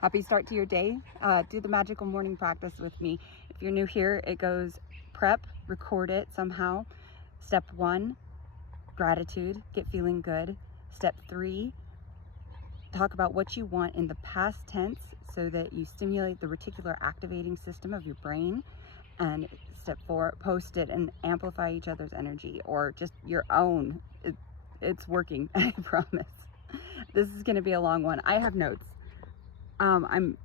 Happy start to your day. Do the magical morning practice with me. If you're new here, it goes prep, record it somehow. Step 1, gratitude, get feeling good. Step 3, talk about what you want in the past tense so that you stimulate the reticular activating system of your brain. And step 4, post it and amplify each other's energy, or just your own. It's working, I promise. This is going to be a long one. I have notes. I'm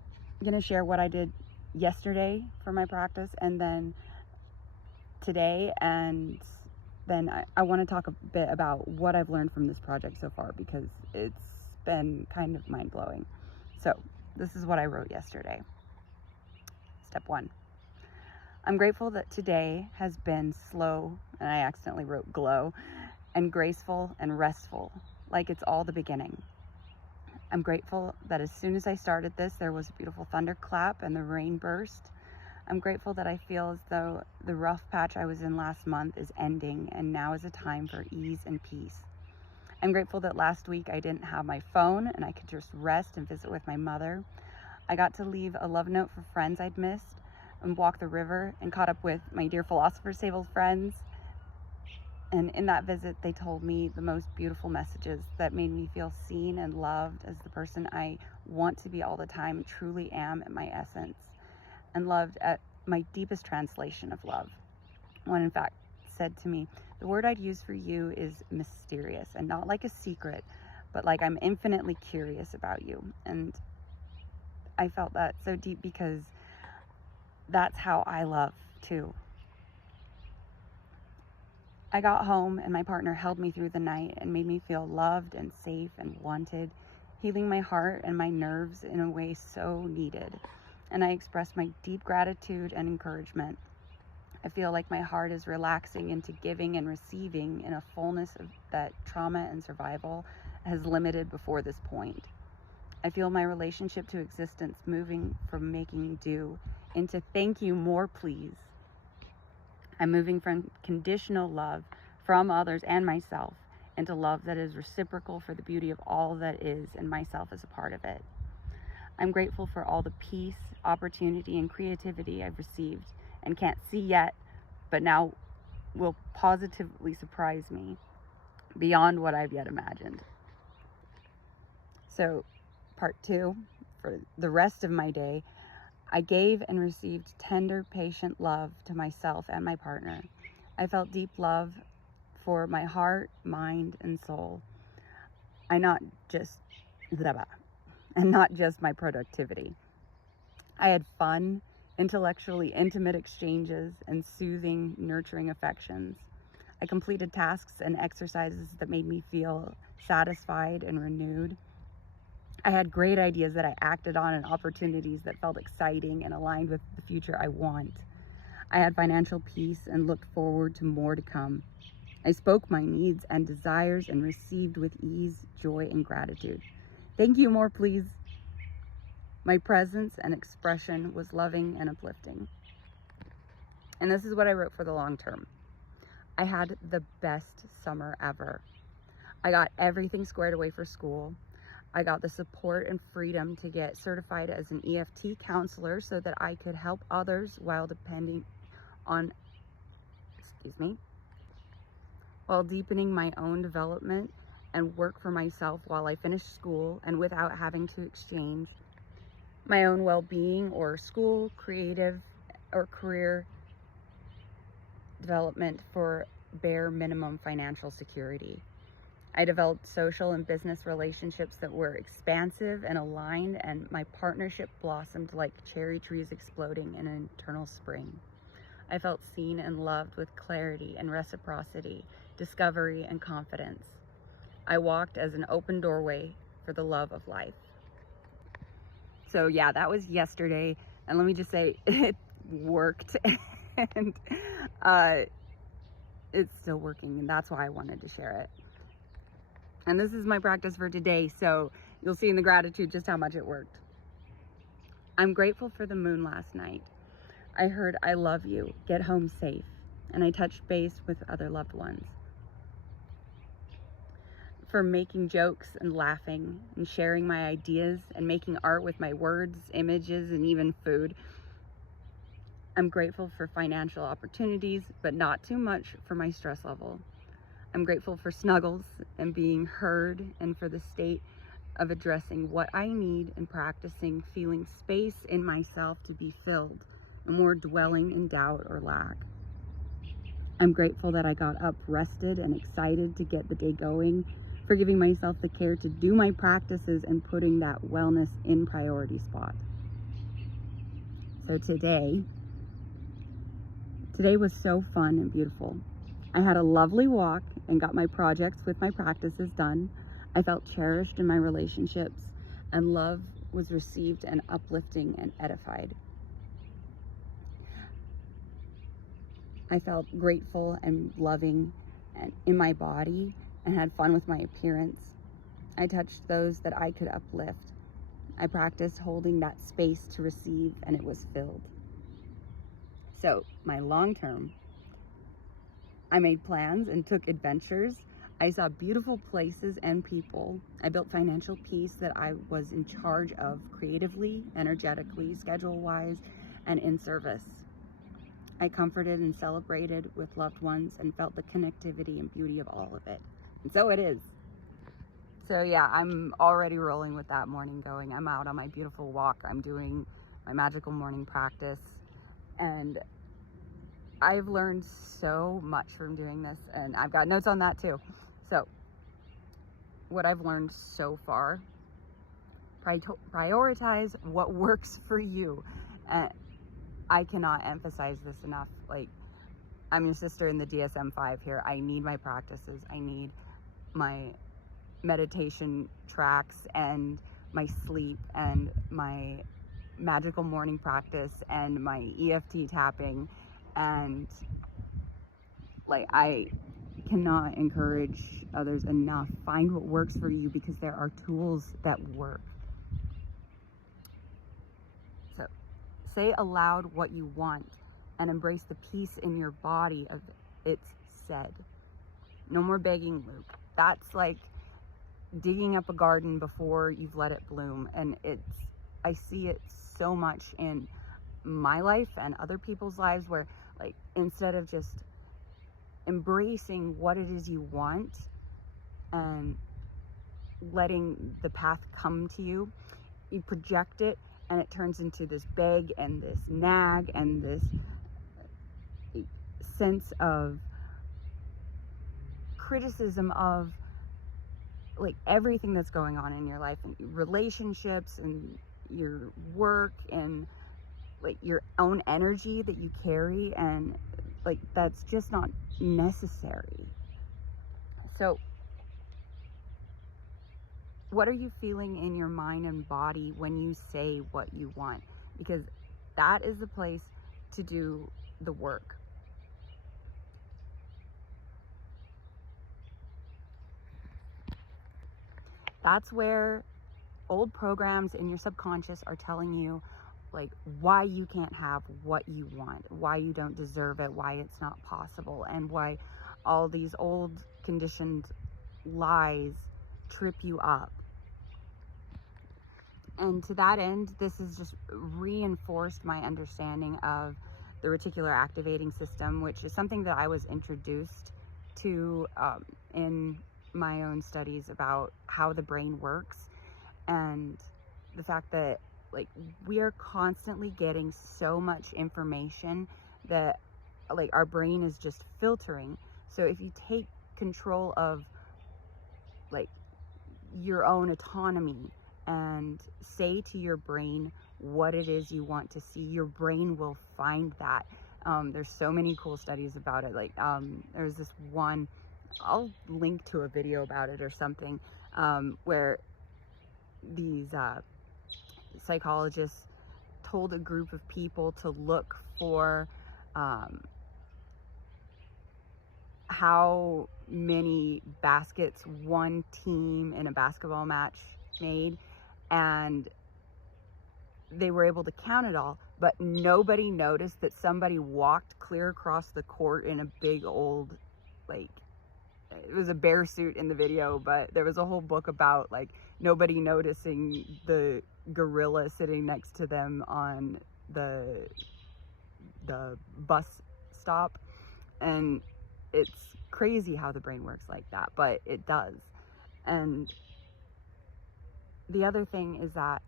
going to share what I did yesterday for my practice, and then today, and then I want to talk a bit about what I've learned from this project so far, because it's been kind of mind-blowing. So this is what I wrote yesterday. Step 1. I'm grateful that today has been slow, and I accidentally wrote glow, and graceful and restful, like it's all the beginning. I'm grateful that as soon as I started this, there was a beautiful thunderclap and the rain burst. I'm grateful that I feel as though the rough patch I was in last month is ending, and now is a time for ease and peace. I'm grateful that last week I didn't have my phone and I could just rest and visit with my mother. I got to leave a love note for friends I'd missed, and walk the river, and caught up with my dear Philosopher's Table friends. And in that visit, they told me the most beautiful messages that made me feel seen and loved as the person I want to be all the time, truly am at my essence, and loved at my deepest translation of love. One, in fact, said to me, the word I'd use for you is mysterious, and not like a secret, but like I'm infinitely curious about you. And I felt that so deep, because that's how I love too. I got home and my partner held me through the night and made me feel loved and safe and wanted, healing my heart and my nerves in a way so needed. And I expressed my deep gratitude and encouragement. I feel like my heart is relaxing into giving and receiving in a fullness that trauma and survival has limited before this point. I feel my relationship to existence moving from making do into thank you, more please. I'm moving from conditional love from others and myself into love that is reciprocal for the beauty of all that is, and myself as a part of it. I'm grateful for all the peace, opportunity, and creativity I've received and can't see yet, but now will positively surprise me beyond what I've yet imagined. So, part 2, for the rest of my day, I gave and received tender, patient love to myself and my partner. I felt deep love for my heart, mind, and soul. And not just my productivity. I had fun, intellectually intimate exchanges, and soothing, nurturing affections. I completed tasks and exercises that made me feel satisfied and renewed. I had great ideas that I acted on, and opportunities that felt exciting and aligned with the future I want. I had financial peace and looked forward to more to come. I spoke my needs and desires and received with ease, joy, and gratitude. Thank you, more please. My presence and expression was loving and uplifting. And this is what I wrote for the long term. I had the best summer ever. I got everything squared away for school. I got the support and freedom to get certified as an EFT counselor so that I could help others while deepening my own development and work for myself while I finished school, and without having to exchange my own well-being or school, creative, or career development for bare minimum financial security. I developed social and business relationships that were expansive and aligned, and my partnership blossomed like cherry trees exploding in an eternal spring. I felt seen and loved with clarity and reciprocity, discovery and confidence. I walked as an open doorway for the love of life. So yeah, that was yesterday, and let me just say, it worked, and it's still working, and that's why I wanted to share it. And this is my practice for today, so you'll see in the gratitude just how much it worked. I'm grateful for the moon last night. I heard I love you, get home safe, and I touched base with other loved ones. for making jokes and laughing and sharing my ideas and making art with my words, images, and even food. I'm grateful for financial opportunities, but not too much for my stress level. I'm grateful for snuggles and being heard, and for the state of addressing what I need and practicing feeling space in myself to be filled, and more dwelling in doubt or lack. I'm grateful that I got up rested and excited to get the day going, for giving myself the care to do my practices and putting that wellness in priority spot. So today was so fun and beautiful. I had a lovely walk and got my projects with my practices done. I felt cherished in my relationships, and love was received and uplifting and edified. I felt grateful and loving and in my body, and had fun with my appearance. I touched those that I could uplift. I practiced holding that space to receive, and it was filled. So my long term, I made plans and took adventures. I saw beautiful places and people. I built financial peace that I was in charge of creatively, energetically, schedule-wise, and in service. I comforted and celebrated with loved ones and felt the connectivity and beauty of all of it. And so it is. So yeah, I'm already rolling with that morning going. I'm out on my beautiful walk. I'm doing my magical morning practice, and I've learned so much from doing this, and I've got notes on that too. So what I've learned so far, prioritize what works for you. And I cannot emphasize this enough. Like, I'm your sister in the DSM-5 here. I need my practices. I need my meditation tracks and my sleep and my magical morning practice and my EFT tapping. And like, I cannot encourage others enough. Find what works for you, because there are tools that work. So say aloud what you want and embrace the peace in your body of it's said. No more begging, Luke. That's like digging up a garden before you've let it bloom. And I see it so much in my life and other people's lives, where like, instead of just embracing what it is you want and letting the path come to you, you project it, and it turns into this beg and this nag and this sense of criticism of like everything that's going on in your life, and relationships and your work and like your own energy that you carry, and like that's just not necessary. So what are you feeling in your mind and body when you say what you want? Because that is the place to do the work. That's where old programs in your subconscious are telling you like why you can't have what you want, why you don't deserve it, why it's not possible, and why all these old conditioned lies trip you up. And to that end, this has just reinforced my understanding of the reticular activating system, which is something that I was introduced to in my own studies about how the brain works, and the fact that like we are constantly getting so much information that like our brain is just filtering. So if you take control of like your own autonomy and say to your brain what it is you want to see, your brain will find that. There's so many cool studies about it. Like there's this one, I'll link to a video about it or something, where these psychologists told a group of people to look for how many baskets one team in a basketball match made, and they were able to count it all, but nobody noticed that somebody walked clear across the court in a big old like it was a bear suit in the video, but there was a whole book about like nobody noticing the gorilla sitting next to them on the bus stop. And it's crazy how the brain works like that, but it does. And the other thing is that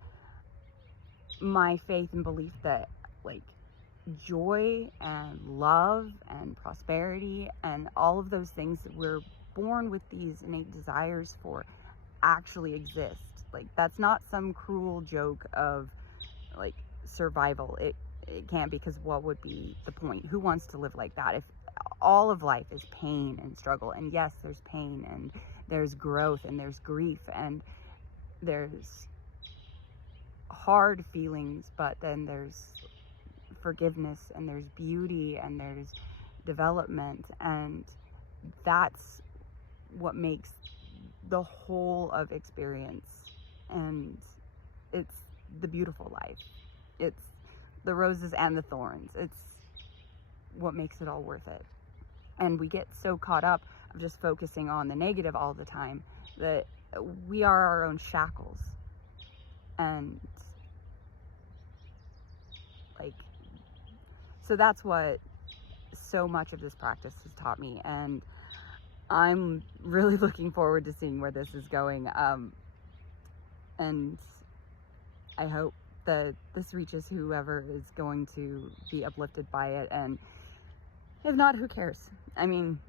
my faith and belief that like joy and love and prosperity and all of those things that we're born with these innate desires for actually exist. Like, that's not some cruel joke of like survival. It can't, because what would be the point? Who wants to live like that if all of life is pain and struggle? And yes, there's pain and there's growth and there's grief and there's hard feelings, but then there's forgiveness and there's beauty and there's development, and that's what makes the whole of experience. And it's the beautiful life. It's the roses and the thorns. It's what makes it all worth it. And we get so caught up of just focusing on the negative all the time that we are our own shackles. And like, so that's what so much of this practice has taught me, and I'm really looking forward to seeing where this is going. And I hope that this reaches whoever is going to be uplifted by it, and if not, who cares? I mean,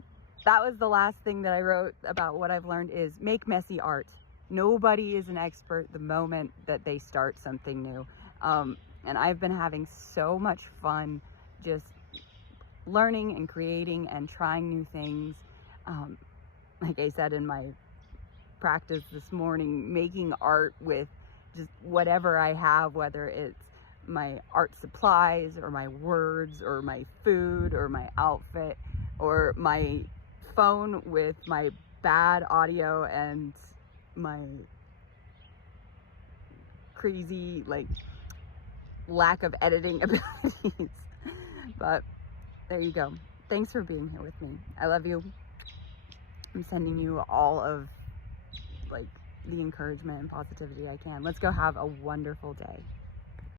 that was the last thing that I wrote about what I've learned, is make messy art. Nobody is an expert the moment that they start something new. And I've been having so much fun just learning and creating and trying new things. Like I said in my practice this morning, making art with just whatever I have, whether it's my art supplies or my words or my food or my outfit or my phone with my bad audio and my crazy like lack of editing abilities. But there you go. Thanks for being here with me. I love you. I'm sending you all of like the encouragement and positivity I can. Let's go have a wonderful day.